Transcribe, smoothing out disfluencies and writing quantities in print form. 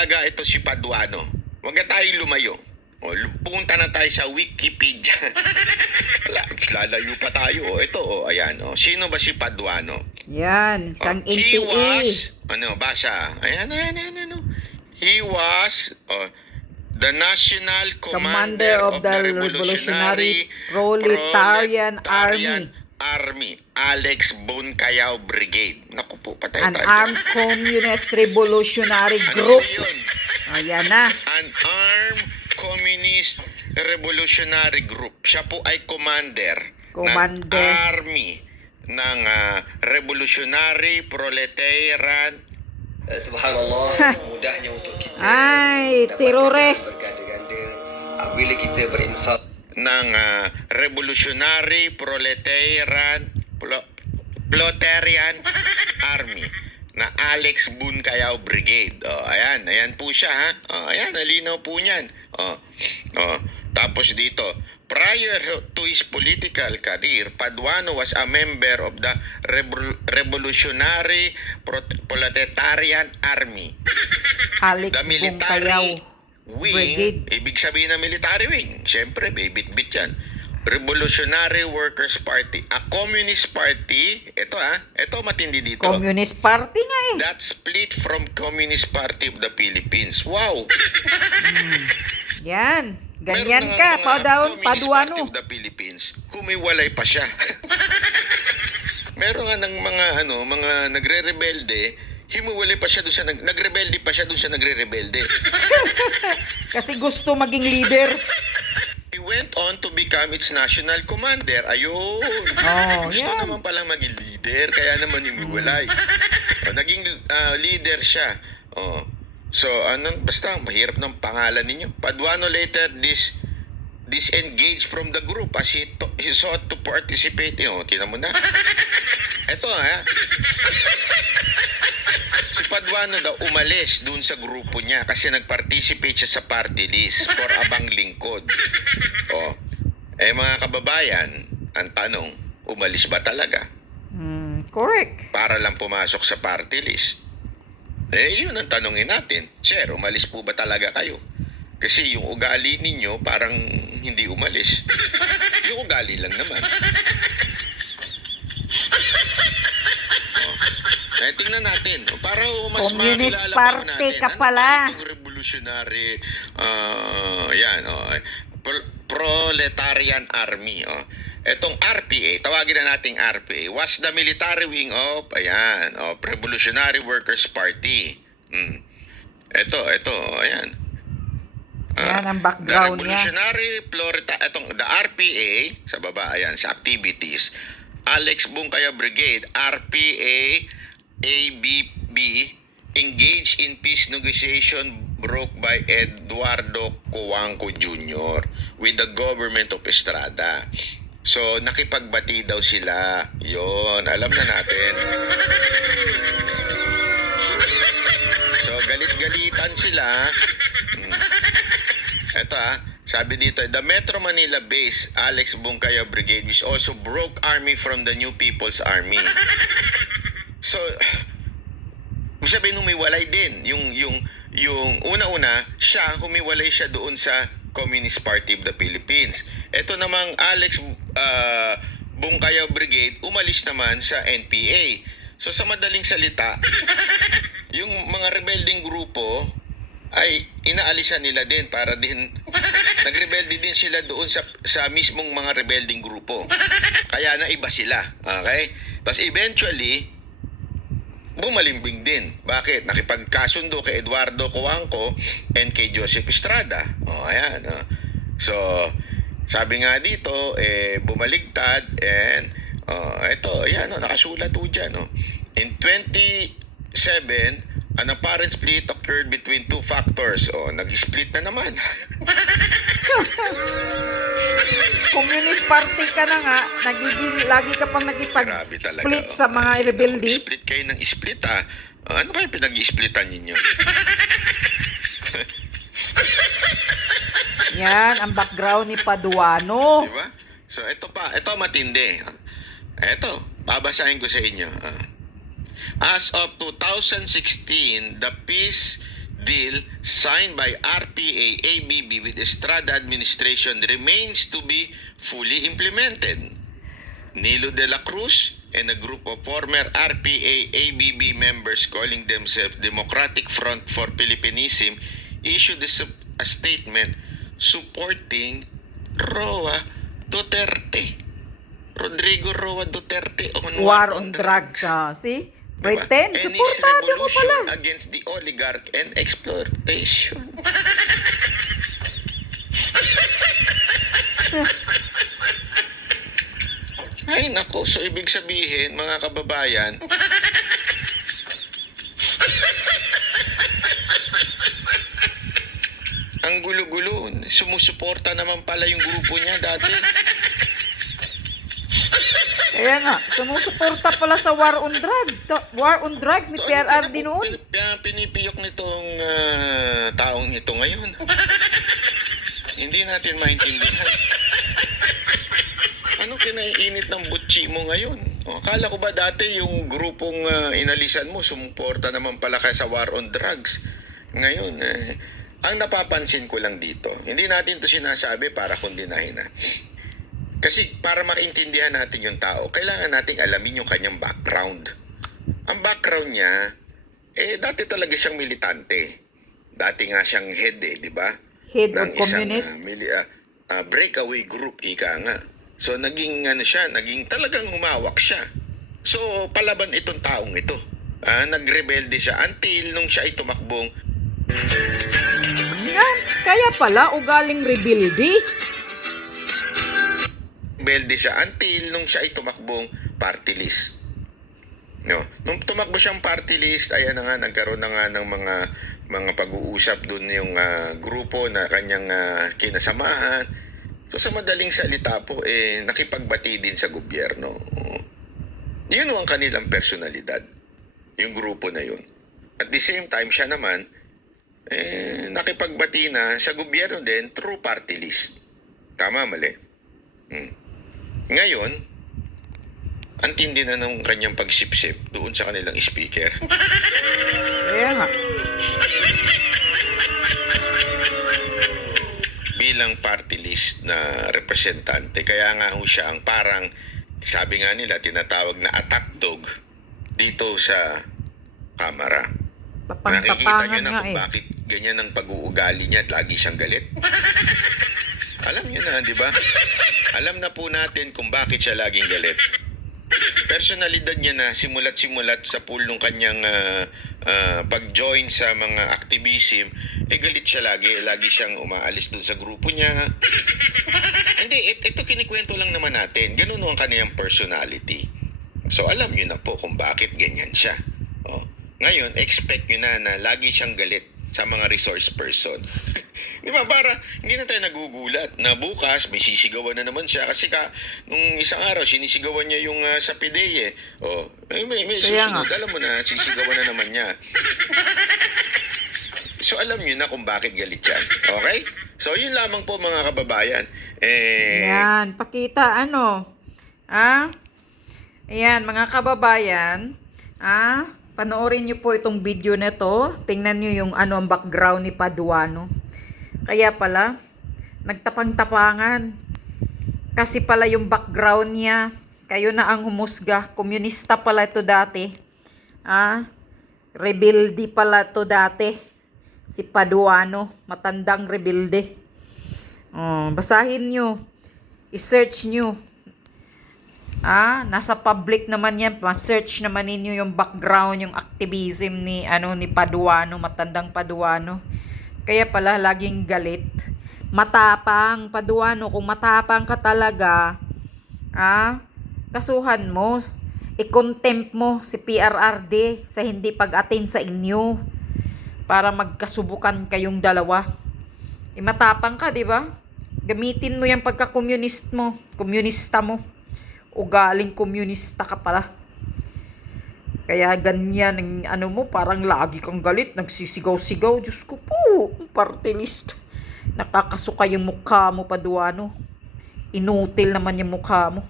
talaga ito si Paduano. Huwag na tayong lumayo. O, punta na tayo sa Wikipedia. Lalayo pa tayo. Ito, ayan. Sino ba si Paduano? Yan, isang He NPA. was, basa. Ayan. He was the National Commander of the Revolutionary Proletarian Army, Alex Bunkayao Brigade. Naku po, patay An tayo. armed communist revolutionary Ano group. yun? Ayan na. An armed communist revolutionary group. Siya po ay commander ng army ng Revolutionary Proletarian Subhanallah, mudahnya untuk kita Ay, terorist. berganda-ganda apabila kita berinfak ng Revolutionary Proletarian Army na Alex Bunkayao Brigade. Ayan po siya ha. Ayan, nalinaw po niyan. Tapos dito, prior to his political career, Paduano was a member of the Revolutionary Proletarian Army. Alex The military Bunkayao wing, Brigade. ibig sabihin ng military wing, siyempre, bibit-bit yan. Revolutionary Workers Party, a communist party, ito matindi dito. Communist Party nga eh. That split from Communist Party of the Philippines. Wow! Yan. Meron Ganyan na ka, Communist Party Paduano. of the Philippines, humiwalay pa siya. Meron nga ng mga nagre-rebelde, himuwalay pa siya doon sa nagrebelde pa siya doon sa nagre-rebelde. Kasi gusto maging leader. He went on to become its national commander. Ayun. Gusto yan. naman palang maging leader, kaya naman humiwalay. Naging leader siya. So, basta mahirap ng pangalan ninyo. Paduano later disengaged from the group as he sought to participate. Tinan mo na. Ito si Paduano daw umalis dun sa grupo niya kasi nag-participate siya sa party list for abang lingkod. Mga kababayan, ang tanong, umalis ba talaga? Correct. Para lang pumasok sa party list. Yun ang tanongin natin. Sir, umalis po ba talaga kayo? Kasi yung ugali ninyo parang hindi umalis. Yung ugali lang naman. Tingnan natin. Para mas Communist makilala pa Party natin. ka pala. Itong revolutionary, Proletarian Army. Etong RPA, tawagin na nating RPA, was the military wing of, Revolutionary Workers Party. Ito, ayan. Yan ang background the niya. The RPA, sa baba, ayan, sa activities, Alex Bunkayao Brigade, RPA, ABB, engaged in peace negotiation broke by Eduardo Coangco Jr. with the government of Estrada. So, nakipagbati daw sila. Yon, alam na natin. So, galit-galitan sila. Ito sabi dito, the Metro Manila base Alex Bunkayao Brigade is also broke army from the New People's Army. So, sabihin humiwalay din. Yung una-una, humiwalay siya doon sa Communist Party of the Philippines. Ito namang Alex Bunkayao Brigade, umalis naman sa NPA. So, sa madaling salita, yung mga rebelding grupo ay inaalisan nila din para din nagrebelde din sila doon sa mismong mga rebelding grupo. Kaya na iba sila. Okay? Tapos eventually, bumalimbing din. Bakit? Nakipagkasundo kay Eduardo Coangco and kay Joseph Estrada. Ayan. So, sabi nga dito, bumaligtad and ito, ayan, nakasulat po dyan. In 27, an apparent split occurred between two factors. Nag-split na naman. Communist Party ka na nga, lagi ka pang Grabe talaga. nakipag-split sa mga rebelde. Split kayo ng split ano kayo pinag-splitan ninyo? Yan, ang background ni Paduano. Diba? So, ito matindi. Ito, babasahin ko sa inyo. As of 2016, the peace deal signed by RPA-ABB with Estrada administration remains to be fully implemented. Nilo de la Cruz and a group of former RPA-ABB members calling themselves Democratic Front for Philippinism issued a statement supporting Roa Duterte. Rodrigo Roa Duterte on War on drugs. See? Diba? Pretend. And his Supportado mo pala. revolution against the oligarch and exploitation. Ay nako, so ibig sabihin mga kababayan, ang gulo-gulo, sumusuporta naman pala yung grupo niya dati. Kaya nga, sumusuporta pala sa war on drugs ni PRRD noon. Pinipiyok nitong taong ito ngayon. Hindi natin maintindihan. Ano kinaiinit ng butchi mo ngayon? O, akala ko ba dati yung grupong inalisan mo, sumuporta naman pala kayo sa war on drugs. Ngayon, ang napapansin ko lang dito, hindi natin to sinasabi para kundinahin na. Kasi para makaintindihan natin yung tao, kailangan nating alamin yung kanyang background. Ang background niya, dati talaga siyang militante. Dati nga siyang head di ba? Head of ng isang communist. breakaway group, ika nga. So naging naging talagang humawak siya. So palaban itong taong ito. Nagrebelde siya until nung siya ay tumakbong. Yan, kaya pala ugaling rebelde. Rebelde siya until nung siya ay tumakbong party list. No, nung tumakbo siyang party list, ayan na nga nagkaroon na nga ng mga pag-uusap doon yung grupo na kanyang kinasamahan. So sa madaling salita po, nakipagbati din sa gobyerno. Yun ang kanilang personalidad, yung grupo na yun. At the same time, siya naman, nakipagbati na sa gobyerno din through party list. Tama, mali? Ngayon, ang tindi na ng kanyang pagsipsip doon sa kanilang speaker. Kaya nga. Bilang party list na representante, kaya nga ho siya ang parang, sabi nga nila, tinatawag na attack dog dito sa Kamara. Nakikita nyo na kung bakit ganyan ang pag-uugali niya at lagi siyang galit. Alam nyo na, di ba? Alam na po natin kung bakit siya laging galit. Personalidad niya na simulat-simulat sa pool ng kanyang pag-join sa mga activism, galit siya lagi. Lagi siyang umaalis dun sa grupo niya. Hindi, ito kinikwento lang naman natin. Ganun ang kanyang personality. So alam niyo na po kung bakit ganyan siya. Ngayon, expect nyo na lagi siyang galit sa mga resource person. Di ba? Para hindi na tayo nagugulat na bukas may sisigawan na naman siya. Kasi nung isang araw, sinisigawan niya yung sa PDEA. May susunod. Alam mo na, sisigawan na naman niya. So alam niyo na kung bakit galit yan. Okay? So yun lamang po mga kababayan. Yan, pakita Ayan, mga kababayan. Panoorin niyo po itong video na to. Tingnan niyo yung ang background ni Paduano. Kaya pala, nagtapang-tapangan. Kasi pala yung background niya, kayo na ang humusga. Komunista pala ito dati. Rebelde pala ito dati. Si Paduano, matandang rebelde. Basahin nyo. I-search nyo. Nasa public naman yan. Ma-search naman ninyo yung background, yung activism ni Paduano, matandang Paduano. Kaya pala laging galit. Matapang, Paduano. Kung matapang ka talaga, kasuhan mo. I-contempt mo si PRRD sa hindi pag-attend sa inyo. Para magkasubukan kayong dalawa. Matapang ka, di ba? Gamitin mo yung komunista mo. Ugaling komunista ka pala. Kaya ganyan ang mo, parang lagi kang galit, nagsisigaw-sigaw. Diyos ko po, party list. Nakakasuka yung mukha mo, Paduano. Inutil naman yung mukha mo.